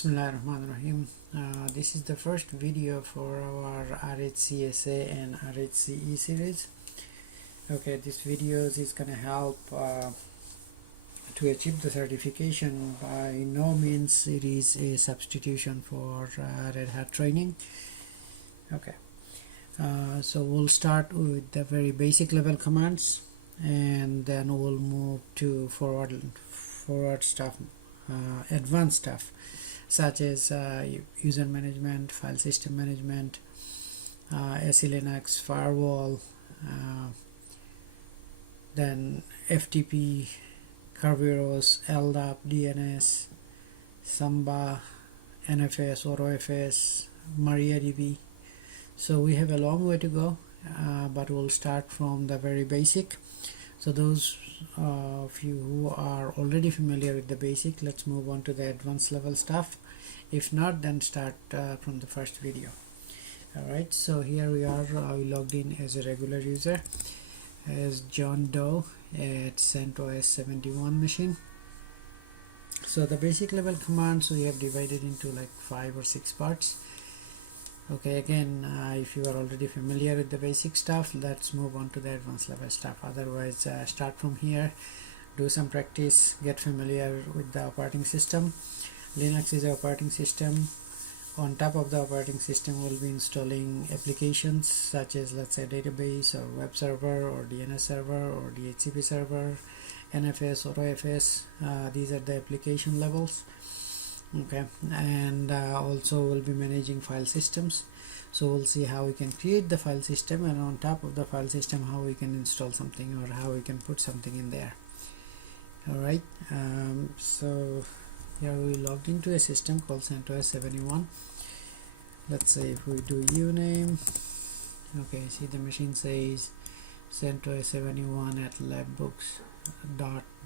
Bismillahirrahmanirrahim. This is the first video for our rhcsa and rhce series. Okay, this video is gonna help to achieve the certification. By no means it is a substitution for Red Hat training. Okay, so we'll start with the very basic level commands, and then we'll move to forward stuff, advanced stuff, such as user management, file system management, SE Linux, firewall, then FTP, Kerberos, LDAP, DNS, Samba, NFS, OROFS, MariaDB. So we have a long way to go, but we'll start from the very basic. So those of you who are already familiar with the basic, let's move on to the advanced level stuff. If not, then start from the first video. Alright, so here we are, we logged in as a regular user as John Doe at centos7 machine. So the basic level commands we have divided into like 5 or 6 parts. Okay, again, if you are already familiar with the basic stuff, let's move on to the advanced level stuff. Otherwise, start from here, do some practice, get familiar with the operating system. Linux is the operating system. On top of the operating system, we'll be installing applications such as, let's say, database or web server or DNS server or DHCP server, NFS or OFS. These are the application levels. Okay, and also we'll be managing file systems. So we'll see how we can create the file system, and on top of the file system, how we can install something or how we can put something in there. Alright, so here we logged into a system called centos7. Let's say if we do uname, okay, see the machine says centos7 at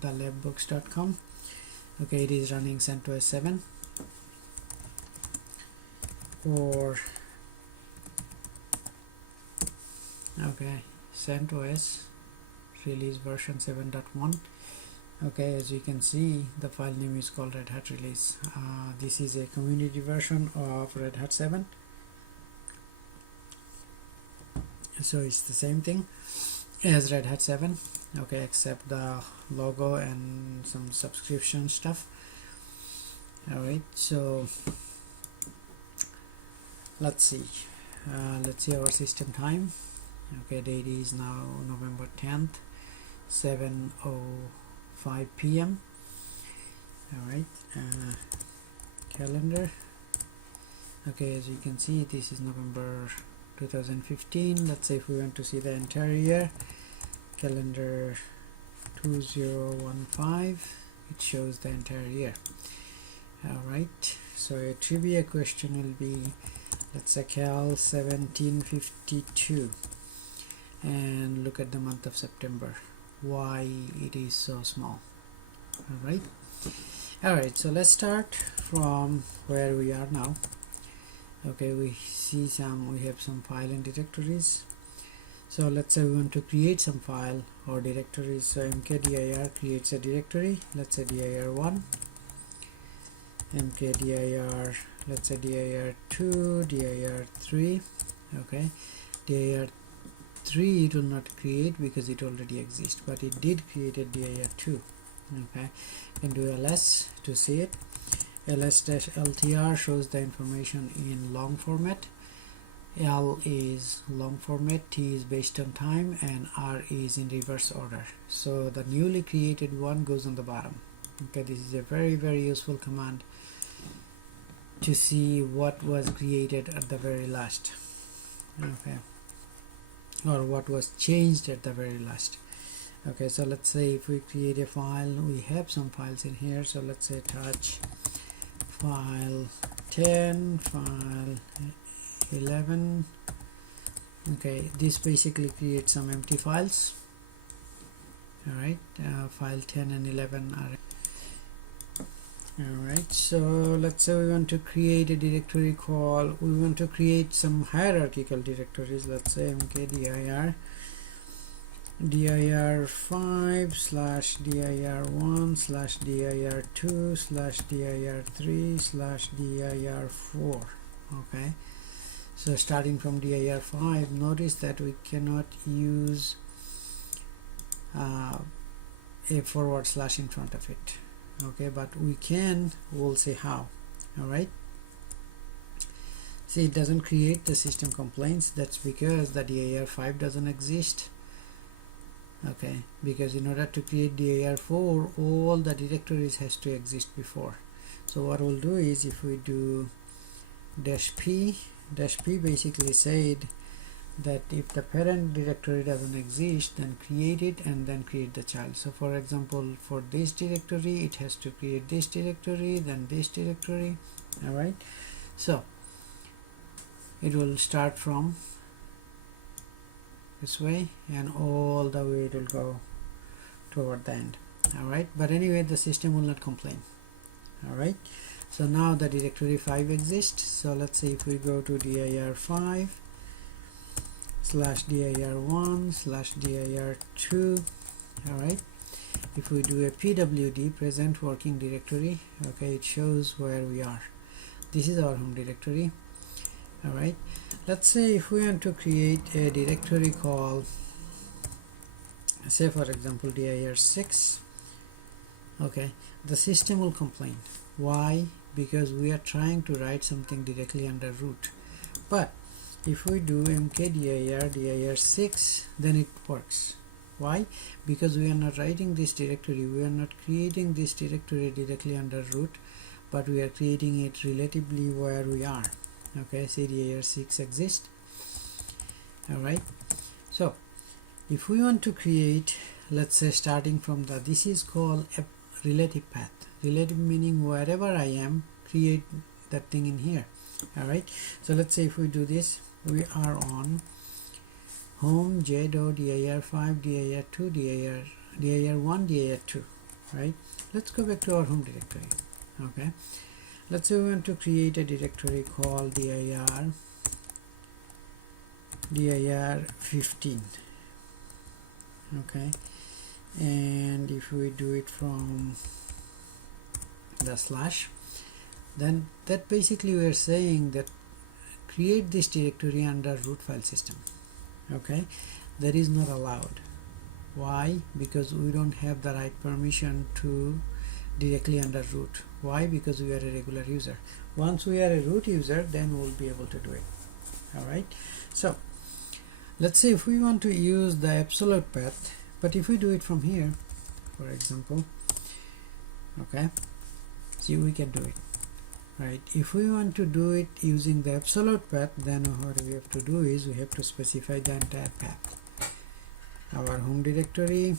thelabbooks.com. Okay, it is running centos7 or okay, CentOS release version 7.1. okay, as you can see, the file name is called Red Hat release. This is a community version of Red Hat 7, so it's the same thing as Red Hat 7, okay, except the logo and some subscription stuff. Alright, so let's see our system time. Okay, date is now November 10th, 7:05 p.m. Alright, calendar. Okay, as you can see, this is November 2015. Let's say if we want to see the entire year, calendar 2015, it shows the entire year. Alright, so a trivia question will be, let's say cal 1752, and look at the month of September, why it is so small. Alright, so let's start from where we are now. Okay, we have some file and directories. So let's say we want to create some file or directories. So mkdir creates a directory, let's say dir1, mkdir, let's say dir2, dir3. okay, dir3 it will not create because it already exists, but it did create a dir2. okay, you can do ls to see it. ls-ltr shows the information in long format. L is long format, T is based on time, and R is in reverse order. So the newly created one goes on the bottom. Okay, this is a very, very useful command to see what was created at the very last. Okay, or what was changed at the very last. Okay, so let's say if we create a file, we have some files in here. So let's say touch file 10, file 11. okay, this basically creates some empty files. Alright, file 10 and 11 are alright. So let's say we want to create a directory called, we want to create some hierarchical directories. Let's say mkdir dir5 slash dir1 slash dir2 slash dir3 slash dir4. Okay, so starting from dir5, notice that we cannot use a forward slash in front of it. Okay, but we'll see how. All right, see, it doesn't create the system complaints. That's because the dir5 doesn't exist. Okay, because in order to create dir4, all the directories has to exist before. So what we'll do is, if we do -p basically said that if the parent directory doesn't exist, then create it and then create the child. So for example, for this directory, it has to create this directory, then this directory. All right, so it will start from this way and all the way it will go toward the end. All right, but anyway, the system will not complain. All right, so now the directory 5 exists. So let's say if we go to dir5 slash dir1 slash dir2. all right, if we do a pwd, present working directory, okay, it shows where we are. This is our home directory. All right, let's say if we want to create a directory called, say for example, dir6. okay, the system will complain. Why? Because we are trying to write something directly under root. But if we do mkdir dir6, then it works. Why? Because we are not writing this directory, we are not creating this directory directly under root, but we are creating it relatively where we are. Okay, so dir6 exists. All right, so if we want to create, let's say starting from the, this is called a relative path. Relative meaning wherever I am, create that thing in here. All right, so let's say if we do this, we are on home dir5 dir2 dir1 dir2. right, let's go back to our home directory. Okay, let's say we want to create a directory called dir15. okay, and if we do it from the slash, then that basically we are saying that create this directory under root file system. Okay, that is not allowed. Why? Because we don't have the right permission to directly under root. Why? Because we are a regular user. Once we are a root user, then we'll be able to do it. All right, so let's say if we want to use the absolute path, but if we do it from here, for example, okay, see, we can do it. Right, if we want to do it using the absolute path, then what we have to do is we have to specify the entire path, our home directory,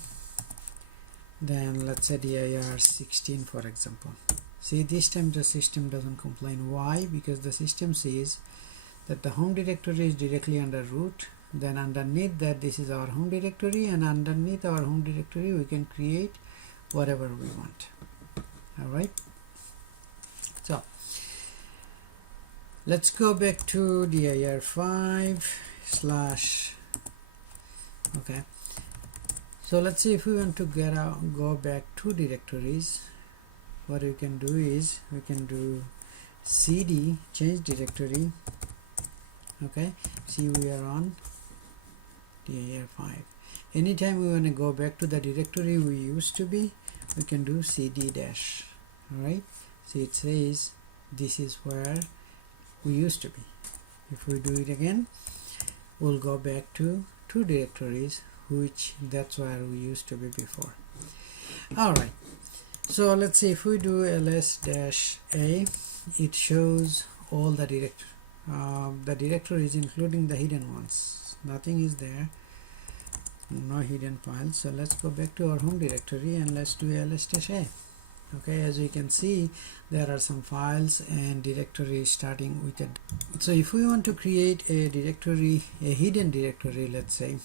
then let's say dir16 for example. See, this time the system doesn't complain. Why? Because the system says that the home directory is directly under root, then underneath that this is our home directory, and underneath our home directory we can create whatever we want. All right, so let's go back to dir5 slash, okay, so let's see if we want to go back to directories, what we can do is we can do cd change directory. Okay, see, we are on dir5. Anytime we want to go back to the directory we used to be, we can do cd dash. All right, see, it says this is where we used to be. If we do it again, we'll go back to two directories, which that's where we used to be before. All right, so let's see if we do ls-a, it shows all the directories including the hidden ones. Nothing is there, no hidden files. So let's go back to our home directory and let's do ls-a. Okay, as you can see, there are some files and directories starting with a. So if we want to create a directory, a hidden directory, let's say,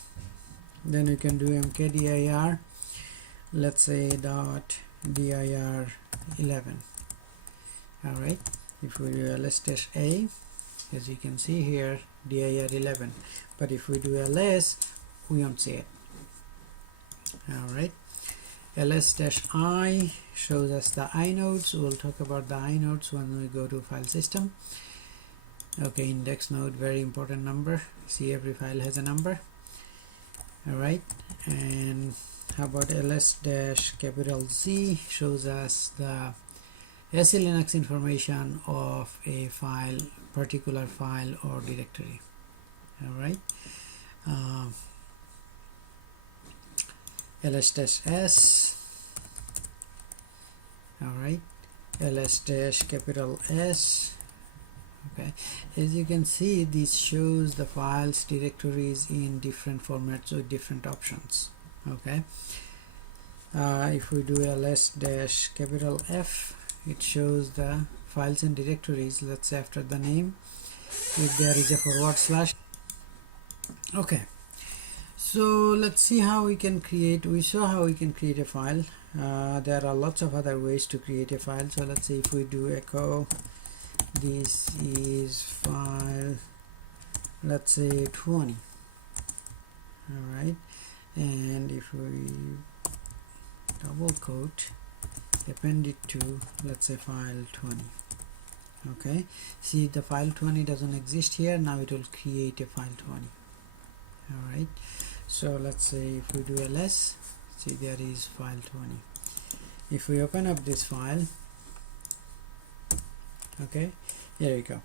then you can do mkdir, let's say .dir11. all right, if we do ls-a, as you can see here, dir11, but if we do ls, we won't see it. All right, ls-I shows us the inodes. We'll talk about the inodes when we go to file system. Okay, index node, very important number. See, every file has a number. All right, and how about ls-Z shows us the SE Linux information of a file, particular file or directory. All right, ls-S. all right, ls-S. okay, as you can see, this shows the files, directories in different formats with different options. Okay, if we do ls-F, it shows the files and directories. Let's say after the name, if there is a forward slash. Okay, so let's see how we can create. We saw how we can create a file. There are lots of other ways to create a file. So let's say if we do echo, this is file, let's say 20. All right, and if we double quote, append it to, let's say, file 20. Okay, see, the file 20 doesn't exist here. Now it will create a file 20. all right, so let's say if we do ls, see, there is file 20. If we open up this file, okay, here we go.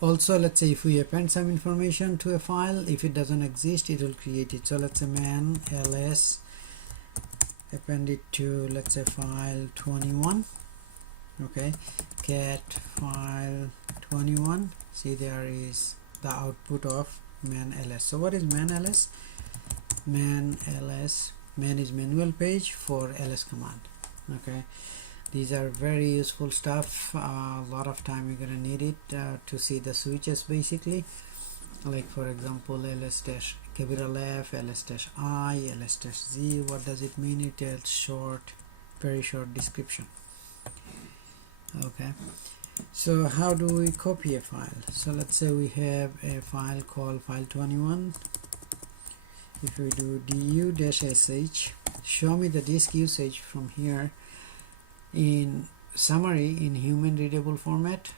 Also, let's say if we append some information to a file, if it doesn't exist, it will create it. So let's say man ls, append it to, let's say, file 21. okay, cat file 21. See, there is the output of man ls. So what is man ls? Man ls, man is manual page for ls command. Okay, these are very useful stuff. A lot of time you're gonna need it to see the switches, basically, like for example ls-F, ls-I, ls-Z. what does it mean? It tells short, very short description. Okay, so how do we copy a file? So let's say we have a file called file 21. If we do du-sh, show me the disk usage from here in summary in human readable format.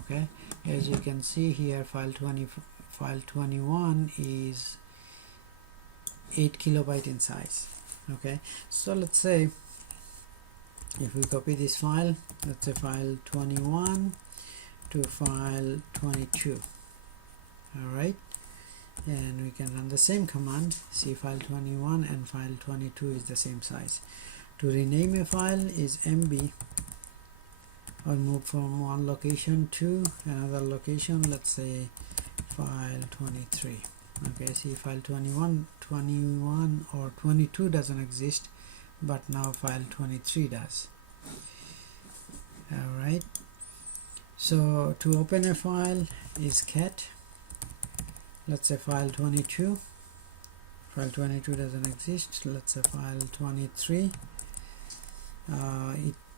Okay, as you can see here, file 21 is 8 kilobyte in size. Okay, so let's say if we copy this file, let's say file 21 to file 22. all right, and we can run the same command. See, file 21 and file 22 is the same size. To rename a file is mb, or move from one location to another location. Let's say file 23. okay, see, file 21 or 22 doesn't exist, but now file 23 does. all right, so to open a file is cat, let's say file 22. File 22 doesn't exist. Let's say file 23.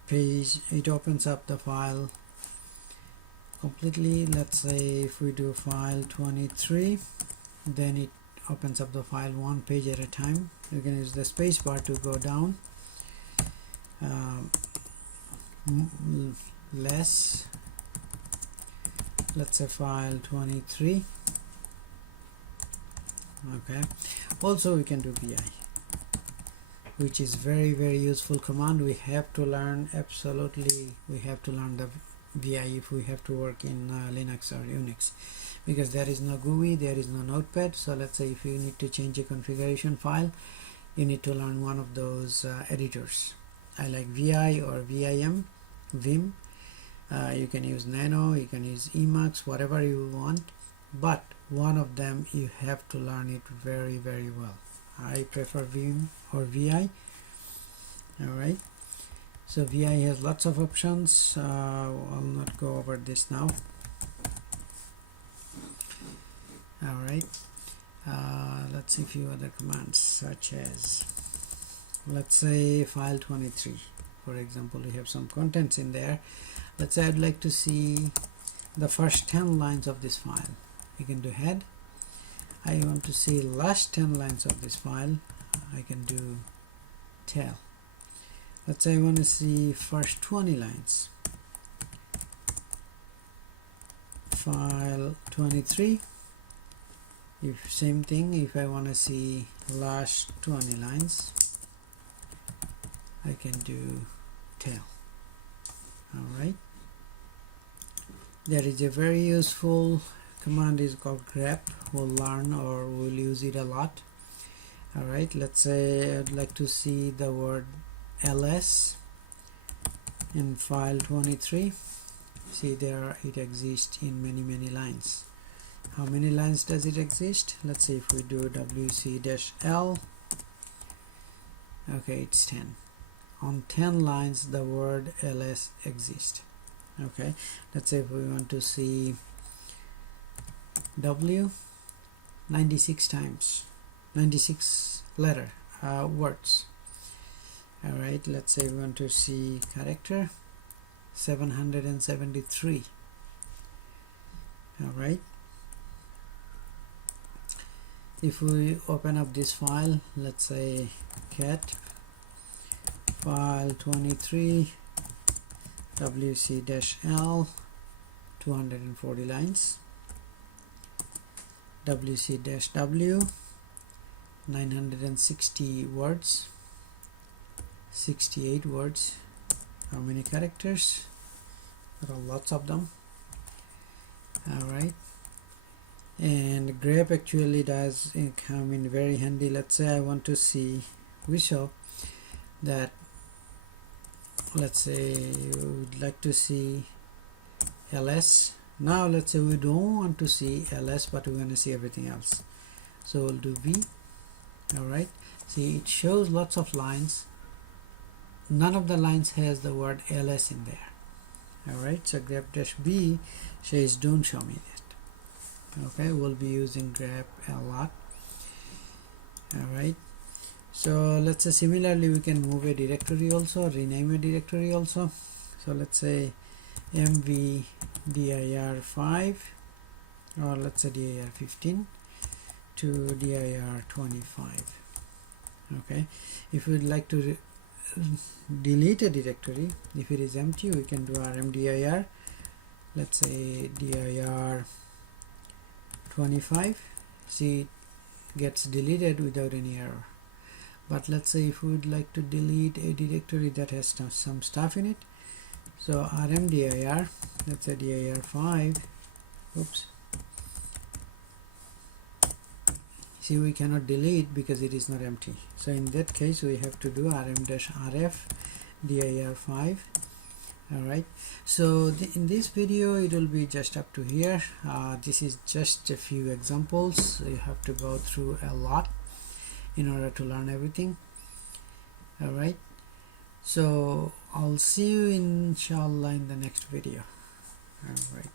It opens up the file completely. Let's say if we do file 23, then it opens up the file one page at a time. You can use the space bar to go down. Let's say file 23. okay, also we can do vi, which is very, very useful command. We have to learn, absolutely we have to learn the vi if we have to work in Linux or Unix, because there is no GUI, there is no notepad. So let's say if you need to change a configuration file, you need to learn one of those editors. I like vi or vim. You can use nano, you can use emacs, whatever you want, but one of them you have to learn it very, very well. I prefer vim or vi. all right, so vi has lots of options. I'll not go over this now. all right, let's see a few other commands, such as, let's say file 23, for example. We have some contents in there. Let's say I'd like to see the first 10 lines of this file. You can do head. I want to see last 10 lines of this file, I can do tail. Let's say I want to see first 20 lines. File 23. If same thing, if I want to see last 20 lines, I can do tail. Alright, there is a very useful command is called grep. We'll learn or we'll use it a lot. Alright, let's say I'd like to see the word ls in file 23. See, there it exists in many lines. How many lines does it exist? Let's see if we do wc-l. Okay, it's 10. On 10 lines the word ls exists. Okay, let's say if we want to see w 96 times, 96 letter words. Alright, let's say we want to see character 773. Alright, if we open up this file, let's say cat file 23 wc-l 240 lines, wc-w 960 words, 68 words. How many characters? There are lots of them. Alright, and grep actually does come in very handy. Let's say I want to see, we show that, let's say we would like to see ls. Now let's say we don't want to see ls, but we want to see everything else, so we'll do v. Alright, see, it shows lots of lines. None of the lines has the word ls in there. Alright, so grep-b says don't show me that. Okay, we'll be using grep a lot. Alright, so let's say similarly we can move a directory also, rename a directory also. So let's say mv dir5, or let's say dir15 to dir25. Okay, if we'd like to delete a directory, if it is empty, we can do rmdir, let's say dir25. See, it gets deleted without any error. But let's say if we would like to delete a directory that has some stuff in it, so rmdir, let's say dir5, oops, see, we cannot delete because it is not empty. So in that case we have to do rm-rf dir5. Alright, so in this video it will be just up to here. This is just a few examples. You have to go through a lot in order to learn everything. Alright, so I'll see you inshallah in the next video. Alright.